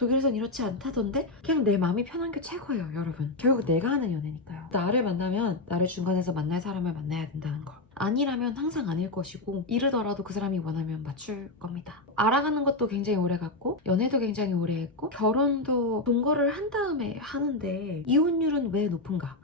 독일에선 이렇지 않다던데? 그냥 내 마음이 편한 게 최고예요, 여러분. 결국 내가 하는 연애니까요. 나를 만나면 나를 중간에서 만날 사람을 만나야 된다는 거. 아니라면 항상 아닐 것이고 이르더라도 그 사람이 원하면 맞출 겁니다. 알아가는 것도 굉장히 오래 갔고 연애도 굉장히 오래 했고 결혼도 동거를 한 다음에 하는데 이혼율은 왜 높은가?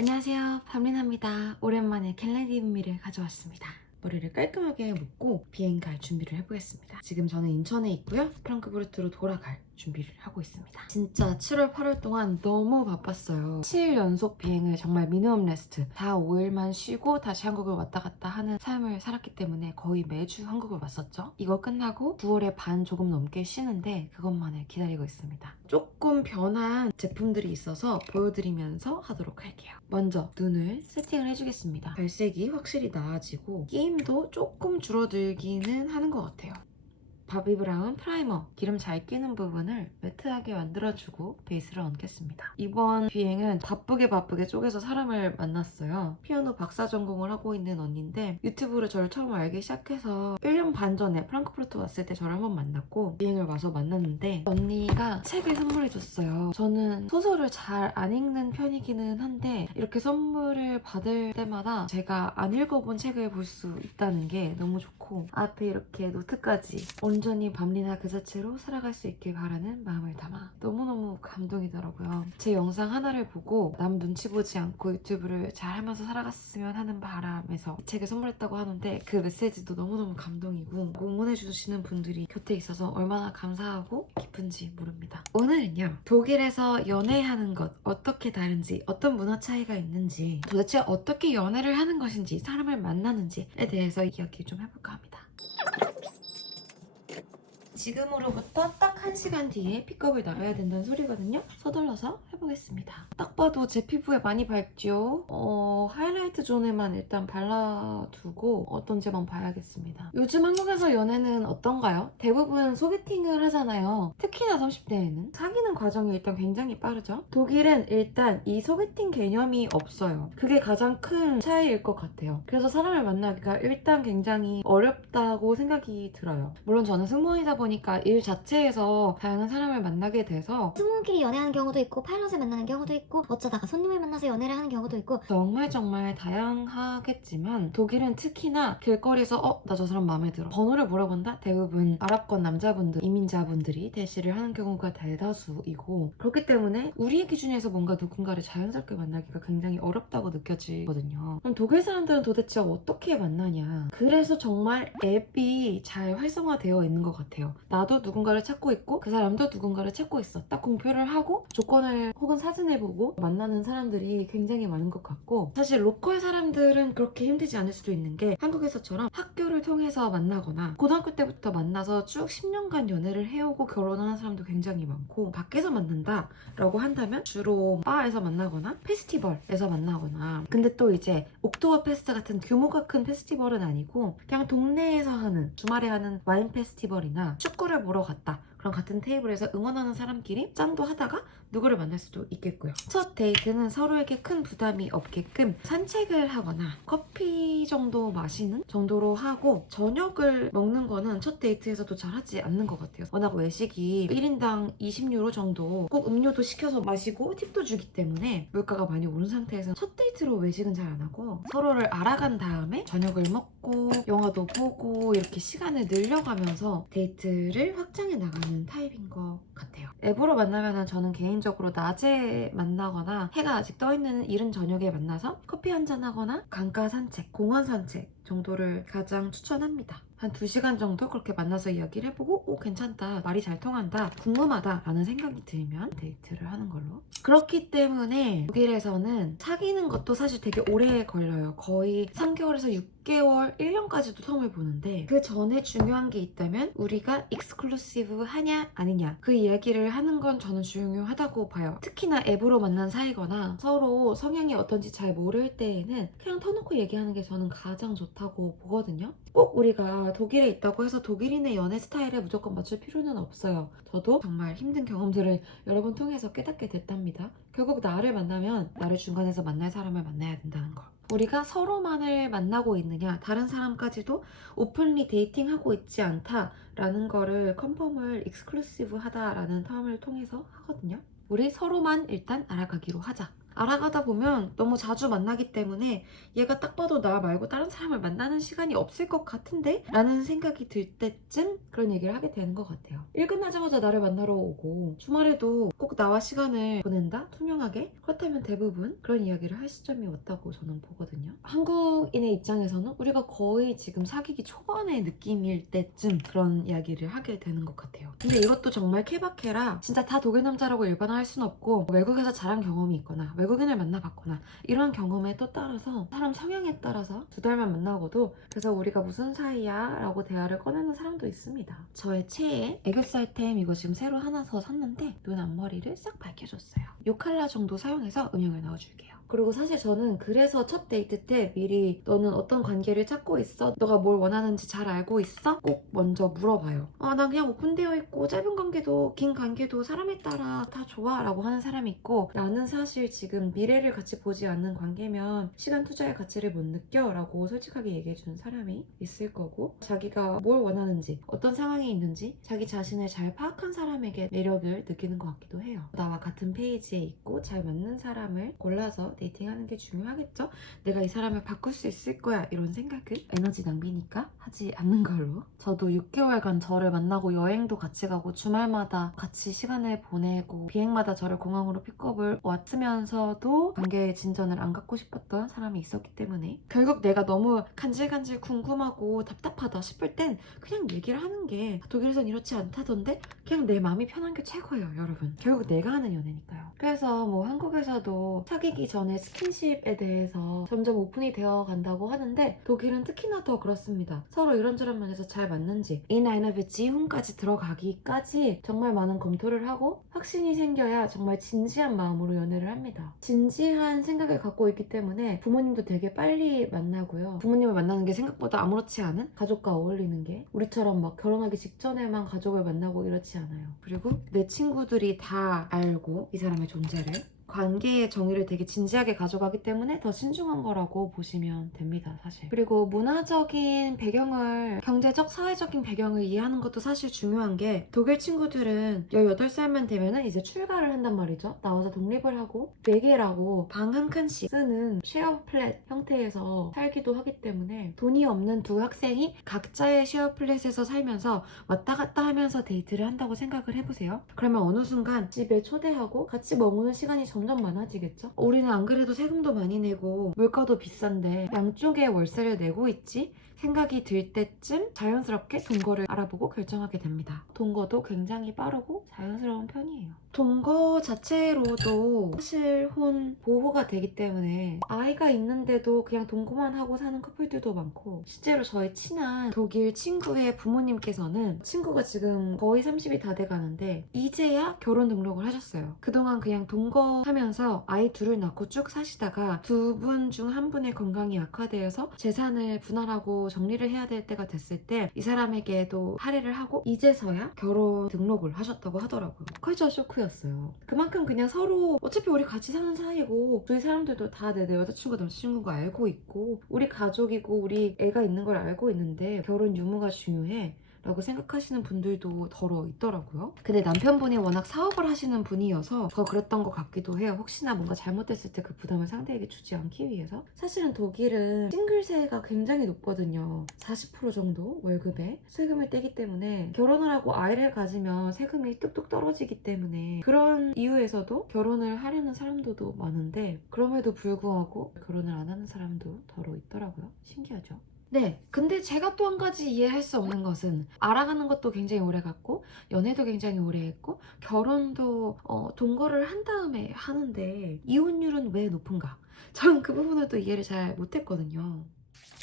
안녕하세요, 밤리나입니다. 오랜만에 겟레디비미를 가져왔습니다. 머리를 깔끔하게 묶고 비행 갈 준비를 해보겠습니다. 지금 저는 인천에 있고요. 프랑크푸르트로 돌아갈 준비를 하고 있습니다. 진짜 7월, 8월 동안 너무 바빴어요. 7일 연속 비행을 정말 미니멈 레스트 4, 5일만 쉬고 다시 한국을 왔다 갔다 하는 삶을 살았기 때문에 거의 매주 한국을 왔었죠. 이거 끝나고 9월에 반 조금 넘게 쉬는데 그것만을 기다리고 있습니다. 조금 변한 제품들이 있어서 보여드리면서 하도록 할게요. 먼저 눈을 세팅을 해주겠습니다. 발색이 확실히 나아지고 끼임도 조금 줄어들기는 하는 것 같아요. 바비 브라운 프라이머, 기름 잘 끼는 부분을 매트하게 만들어주고 베이스를 얹겠습니다. 이번 비행은 바쁘게 쪼개서 사람을 만났어요. 피아노 박사 전공을 하고 있는 언니인데 유튜브로 저를 처음 알기 시작해서 1년 반 전에 프랑크푸르트 왔을 때 저를 한번 만났고 비행을 와서 만났는데 언니가 책을 선물해줬어요. 저는 소설을 잘 안 읽는 편이기는 한데 이렇게 선물을 받을 때마다 제가 안 읽어본 책을 볼 수 있다는 게 너무 좋고 앞에 이렇게 노트까지 온전히 밤리나 그 자체로 살아갈 수 있길 바라는 마음을 담아 너무너무 감동이더라고요. 제 영상 하나를 보고 남 눈치 보지 않고 유튜브를 잘 하면서 살아갔으면 하는 바람에서 이 책을 선물했다고 하는데 그 메시지도 너무너무 감동이고 응원해주시는 분들이 곁에 있어서 얼마나 감사하고 기쁜지 모릅니다. 오늘은요, 독일에서 연애하는 것 어떻게 다른지, 어떤 문화 차이가 있는지, 도대체 어떻게 연애를 하는 것인지, 사람을 만나는지에 대해서 이야기 좀 해볼까 합니다. 지금으로부터 딱 1시간 뒤에 픽업을 나가야 된다는 소리거든요. 서둘러서 해보겠습니다. 딱 봐도 제 피부에 많이 밝죠? 하이라이트 존에만 일단 발라두고 어떤지 한번 봐야겠습니다. 요즘 한국에서 연애는 어떤가요? 대부분 소개팅을 하잖아요. 특히나 30대에는. 사귀는 과정이 일단 굉장히 빠르죠? 독일은 일단 이 소개팅 개념이 없어요. 그게 가장 큰 차이일 것 같아요. 그래서 사람을 만나기가 일단 굉장히 어렵다고 생각이 들어요. 물론 저는 승무원이다 보니까 일 자체에서 다양한 사람을 만나게 돼서 승무원끼리 연애하는 경우도 있고 파일럿을 만나는 경우도 있고 어쩌다가 손님을 만나서 연애를 하는 경우도 있고 정말 다양하겠지만 독일은 특히나 길거리에서 나 저 사람 마음에 들어 번호를 물어본다? 대부분 아랍권 남자분들, 이민자분들이 대시를 하는 경우가 대다수이고 그렇기 때문에 우리의 기준에서 뭔가 누군가를 자연스럽게 만나기가 굉장히 어렵다고 느껴지거든요. 그럼 독일 사람들은 도대체 어떻게 만나냐? 그래서 정말 앱이 잘 활성화되어 있는 것 같아요. 나도 누군가를 찾고 있고 그 사람도 누군가를 찾고 있어. 딱 공표를 하고 조건을 혹은 사진을 보고 만나는 사람들이 굉장히 많은 것 같고 사실 로컬 사람들은 그렇게 힘들지 않을 수도 있는 게 한국에서처럼 학교를 통해서 만나거나 고등학교 때부터 만나서 쭉 10년간 연애를 해오고 결혼하는 사람도 굉장히 많고 밖에서 만난다 라고 한다면 주로 바에서 만나거나 페스티벌에서 만나거나 근데 또 이제 옥토버 페스트 같은 규모가 큰 페스티벌은 아니고 그냥 동네에서 하는 주말에 하는 와인 페스티벌이나 축구를 보러 갔다 그럼 같은 테이블에서 응원하는 사람끼리 짠도 하다가 누구를 만날 수도 있겠고요. 첫 데이트는 서로에게 큰 부담이 없게끔 산책을 하거나 커피 정도 마시는 정도로 하고 저녁을 먹는 거는 첫 데이트에서도 잘 하지 않는 것 같아요. 워낙 외식이 1인당 20유로 정도 꼭 음료도 시켜서 마시고 팁도 주기 때문에 물가가 많이 오른 상태에서 첫 데이트로 외식은 잘 안 하고 서로를 알아간 다음에 저녁을 먹고 영화도 보고 이렇게 시간을 늘려가면서 데이트를 확장해 나가는 타입인 것 같아요. 앱으로 만나면 저는 개인적으로 낮에 만나거나 해가 아직 떠있는 이른 저녁에 만나서 커피 한잔 하거나 강가 산책, 공원 산책 정도를 가장 추천합니다. 한 2시간 정도 그렇게 만나서 이야기를 해보고 괜찮다, 말이 잘 통한다, 궁금하다 라는 생각이 들면 데이트를 하는 걸로. 그렇기 때문에 독일에서는 사귀는 것도 사실 되게 오래 걸려요. 거의 3개월에서 6개월, 1년까지도 텀을 보는데 그 전에 중요한 게 있다면 우리가 익스클루시브 하냐 아니냐 그 이야기를 하는 건 저는 중요하다고 봐요. 특히나 앱으로 만난 사이거나 서로 성향이 어떤지 잘 모를 때에는 그냥 터놓고 얘기하는 게 저는 가장 좋다고 보거든요. 꼭 우리가 제가 독일에 있다고 해서 독일인의 연애 스타일에 무조건 맞출 필요는 없어요. 저도 정말 힘든 경험들을 여러 번 통해서 깨닫게 됐답니다. 결국 나를 만나면 나를 중간에서 만날 사람을 만나야 된다는 거. 우리가 서로만을 만나고 있느냐, 다른 사람까지도 오픈리 데이팅하고 있지 않다라는 거를 컨펌을 익스클루시브 하다라는 텀을 통해서 하거든요. 우리 서로만 일단 알아가기로 하자. 알아가다 보면 너무 자주 만나기 때문에 얘가 딱 봐도 나 말고 다른 사람을 만나는 시간이 없을 것 같은데? 라는 생각이 들 때쯤 그런 얘기를 하게 되는 것 같아요. 일 끝나자마자 나를 만나러 오고 주말에도 꼭 나와 시간을 보낸다? 투명하게? 그렇다면 대부분 그런 이야기를 할 시점이 왔다고 저는 보거든요. 한국인의 입장에서는 우리가 거의 지금 사귀기 초반의 느낌일 때쯤 그런 이야기를 하게 되는 것 같아요. 근데 이것도 정말 케바케라 진짜 다 독일 남자라고 일반화할 순 없고 외국에서 자란 경험이 있거나 외국인을 만나봤거나 이런 경험에 또 따라서 사람 성향에 따라서 2달만 만나고도 그래서 우리가 무슨 사이야? 라고 대화를 꺼내는 사람도 있습니다. 저의 최애 애교살템 이거 지금 새로 하나 더 샀는데 눈 앞머리를 싹 밝혀줬어요. 요 컬러 정도 사용해서 음영을 넣어줄게요. 그리고 사실 저는 그래서 첫 데이트 때 미리 너는 어떤 관계를 찾고 있어? 너가 뭘 원하는지 잘 알고 있어? 꼭 먼저 물어봐요. 난 그냥 오픈되어 있고 짧은 관계도 긴 관계도 사람에 따라 다 좋아 라고 하는 사람이 있고 나는 사실 지금 미래를 같이 보지 않는 관계면 시간 투자의 가치를 못 느껴 라고 솔직하게 얘기해주는 사람이 있을 거고 자기가 뭘 원하는지 어떤 상황에 있는지 자기 자신을 잘 파악한 사람에게 매력을 느끼는 것 같기도 해요. 나와 같은 페이지에 있고 잘 맞는 사람을 골라서 데이팅하는 게 중요하겠죠? 내가 이 사람을 바꿀 수 있을 거야 이런 생각을 에너지 낭비니까 하지 않는 걸로. 저도 6개월간 저를 만나고 여행도 같이 가고 주말마다 같이 시간을 보내고 비행마다 저를 공항으로 픽업을 왔으면서도 관계의 진전을 안 갖고 싶었던 사람이 있었기 때문에 결국 내가 너무 간질간질 궁금하고 답답하다 싶을 땐 그냥 얘기를 하는 게 독일에선 이렇지 않다던데 그냥 내 마음이 편한 게 최고예요 여러분. 결국 내가 하는 연애니까요. 그래서 뭐 한국에서도 사귀기 전에 스킨십에 대해서 점점 오픈이 되어 간다고 하는데 독일은 특히나 더 그렇습니다. 서로 이런저런 면에서 잘 맞는지 in einer Beziehung까지 들어가기까지 정말 많은 검토를 하고 확신이 생겨야 정말 진지한 마음으로 연애를 합니다. 진지한 생각을 갖고 있기 때문에 부모님도 되게 빨리 만나고요. 부모님을 만나는 게 생각보다 아무렇지 않은 가족과 어울리는 게 우리처럼 막 결혼하기 직전에만 가족을 만나고 이렇지 않아요. 그리고 내 친구들이 다 알고 이 사람의 존재를 관계의 정의를 되게 진지하게 가져가기 때문에 더 신중한 거라고 보시면 됩니다, 사실. 그리고 문화적인 배경을, 경제적, 사회적인 배경을 이해하는 것도 사실 중요한 게 독일 친구들은 18살만 되면은 이제 출가를 한단 말이죠. 나와서 독립을 하고 4개라고 방 한 칸씩 쓰는 쉐어 플랫 형태에서 살기도 하기 때문에 돈이 없는 두 학생이 각자의 쉐어 플랫에서 살면서 왔다 갔다 하면서 데이트를 한다고 생각을 해보세요. 그러면 어느 순간 집에 초대하고 같이 머무는 시간이 점점 많아지겠죠? 우리는 안 그래도 세금도 많이 내고 물가도 비싼데 양쪽에 월세를 내고 있지? 생각이 들 때쯤 자연스럽게 동거를 알아보고 결정하게 됩니다. 동거도 굉장히 빠르고 자연스러운 편이에요. 동거 자체로도 사실 혼 보호가 되기 때문에 아이가 있는데도 그냥 동거만 하고 사는 커플들도 많고 실제로 저희 친한 독일 친구의 부모님께서는 친구가 지금 거의 30이 다 돼가는데 이제야 결혼 등록을 하셨어요. 그동안 그냥 동거하면서 아이 둘을 낳고 쭉 사시다가 두 분 중 한 분의 건강이 악화되어서 재산을 분할하고 정리를 해야 될 때가 됐을 때 이 사람에게도 할애를 하고 이제서야 결혼 등록을 하셨다고 하더라고요. 그저 쇼크였어요. 그만큼 그냥 서로 어차피 우리 같이 사는 사이고 주위 사람들도 다 내 여자친구 남자친구가 알고 있고 우리 가족이고 우리 애가 있는 걸 알고 있는데 결혼 유무가 중요해 라고 생각하시는 분들도 덜어 있더라고요. 근데 남편분이 워낙 사업을 하시는 분이어서 더 그랬던 것 같기도 해요. 혹시나 뭔가 잘못됐을 때 그 부담을 상대에게 주지 않기 위해서. 사실은 독일은 싱글세가 굉장히 높거든요. 40% 정도 월급에 세금을 떼기 때문에 결혼을 하고 아이를 가지면 세금이 뚝뚝 떨어지기 때문에 그런 이유에서도 결혼을 하려는 사람들도 많은데 그럼에도 불구하고 결혼을 안 하는 사람도 덜어 있더라고요. 신기하죠? 네, 근데 제가 또 한 가지 이해할 수 없는 것은 알아가는 것도 굉장히 오래 갔고 연애도 굉장히 오래 했고 결혼도 동거를 한 다음에 하는데 이혼율은 왜 높은가? 전 그 부분을 또 이해를 잘 못했거든요.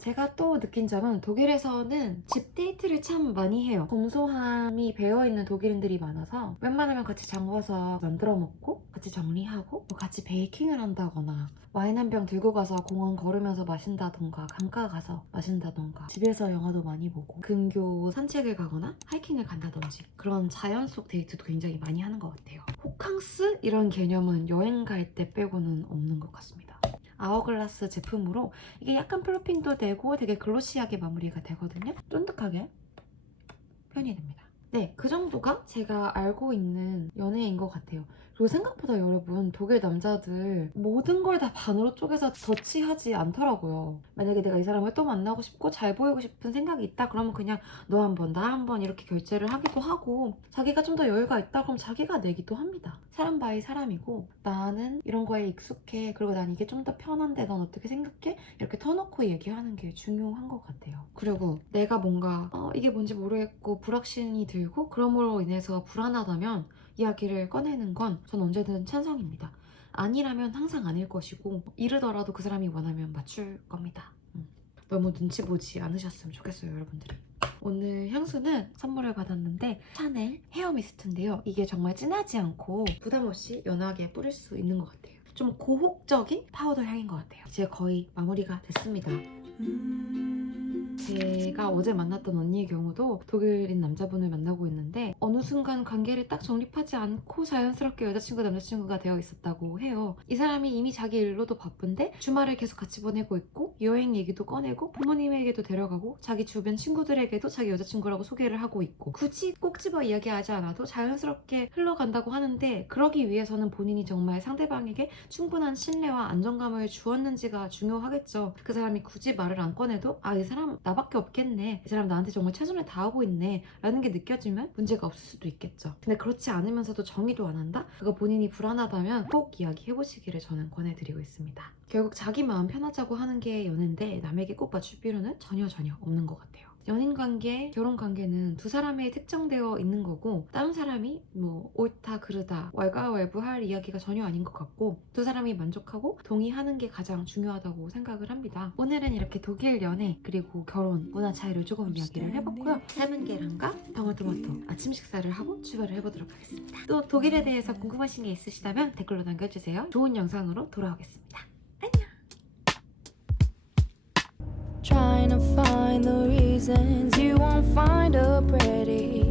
제가 또 느낀 점은 독일에서는 집 데이트를 참 많이 해요. 검소함이 배어있는 독일인들이 많아서 웬만하면 같이 장봐서 만들어 먹고 같이 정리하고 뭐 같이 베이킹을 한다거나 와인 한 병 들고 가서 공원 걸으면서 마신다던가 강가 가서 마신다던가 집에서 영화도 많이 보고 근교 산책을 가거나 하이킹을 간다든지 그런 자연 속 데이트도 굉장히 많이 하는 것 같아요. 호캉스? 이런 개념은 여행 갈 때 빼고는 없는 것 같습니다. 아워글라스 제품으로 이게 약간 플로핑도 되고 되게 글로시하게 마무리가 되거든요. 쫀득하게 표현이 됩니다. 네, 그 정도가 제가 알고 있는 연애인 것 같아요. 그리고 생각보다 여러분 독일 남자들 모든 걸 다 반으로 쪼개서 더치하지 않더라고요. 만약에 내가 이 사람을 또 만나고 싶고 잘 보이고 싶은 생각이 있다 그러면 그냥 너 한 번, 나 한 번 이렇게 결제를 하기도 하고 자기가 좀 더 여유가 있다 그럼 자기가 내기도 합니다. 사람 바이 사람이고 나는 이런 거에 익숙해 그리고 난 이게 좀 더 편한데 넌 어떻게 생각해? 이렇게 터놓고 얘기하는 게 중요한 것 같아요. 그리고 내가 뭔가 이게 뭔지 모르겠고 불확신이 들고 그럼으로 인해서 불안하다면 이야기를 꺼내는 건 전 언제든 찬성입니다. 아니라면 항상 아닐 것이고 이르더라도 그 사람이 원하면 맞출 겁니다. 너무 눈치 보지 않으셨으면 좋겠어요, 여러분들이. 오늘 향수는 선물을 받았는데 샤넬 헤어 미스트인데요. 이게 정말 진하지 않고 부담 없이 연하게 뿌릴 수 있는 것 같아요. 좀 고혹적인 파우더 향인 것 같아요. 이제 거의 마무리가 됐습니다. 제가 어제 만났던 언니의 경우도 독일인 남자분을 만나고 있는데 어느 순간 관계를 딱 정립하지 않고 자연스럽게 여자친구 남자친구가 되어 있었다고 해요. 이 사람이 이미 자기 일로도 바쁜데 주말을 계속 같이 보내고 있고 여행 얘기도 꺼내고 부모님에게도 데려가고 자기 주변 친구들에게도 자기 여자친구라고 소개를 하고 있고 굳이 꼭 집어 이야기하지 않아도 자연스럽게 흘러간다고 하는데 그러기 위해서는 본인이 정말 상대방에게 충분한 신뢰와 안정감을 주었는지가 중요하겠죠. 그 사람이 굳이 말을 안 꺼내도 이 사람 나밖에 없겠네, 이 사람 나한테 정말 최선을 다하고 있네 라는 게 느껴지면 문제가 없을 수도 있겠죠. 근데 그렇지 않으면서도 정의도 안 한다? 그거 본인이 불안하다면 꼭 이야기해보시기를 저는 권해드리고 있습니다. 결국 자기 마음 편하자고 하는 게 연애인데 남에게 꼭 맞출 필요는 전혀 없는 것 같아요. 연인관계, 결혼관계는 두 사람에 특정되어 있는 거고 다른 사람이 뭐 옳다 그르다 왈가왈부할 이야기가 전혀 아닌 것 같고 두 사람이 만족하고 동의하는 게 가장 중요하다고 생각을 합니다. 오늘은 이렇게 독일 연애 그리고 결혼 문화 차이를 조금 이야기를 해봤고요. 삶은 계란과 방울토마토 아침 식사를 하고 출발을 해보도록 하겠습니다. 또 독일에 대해서 궁금하신 게 있으시다면 댓글로 남겨주세요. 좋은 영상으로 돌아오겠습니다. Trying to find the reasons you won't find her pretty.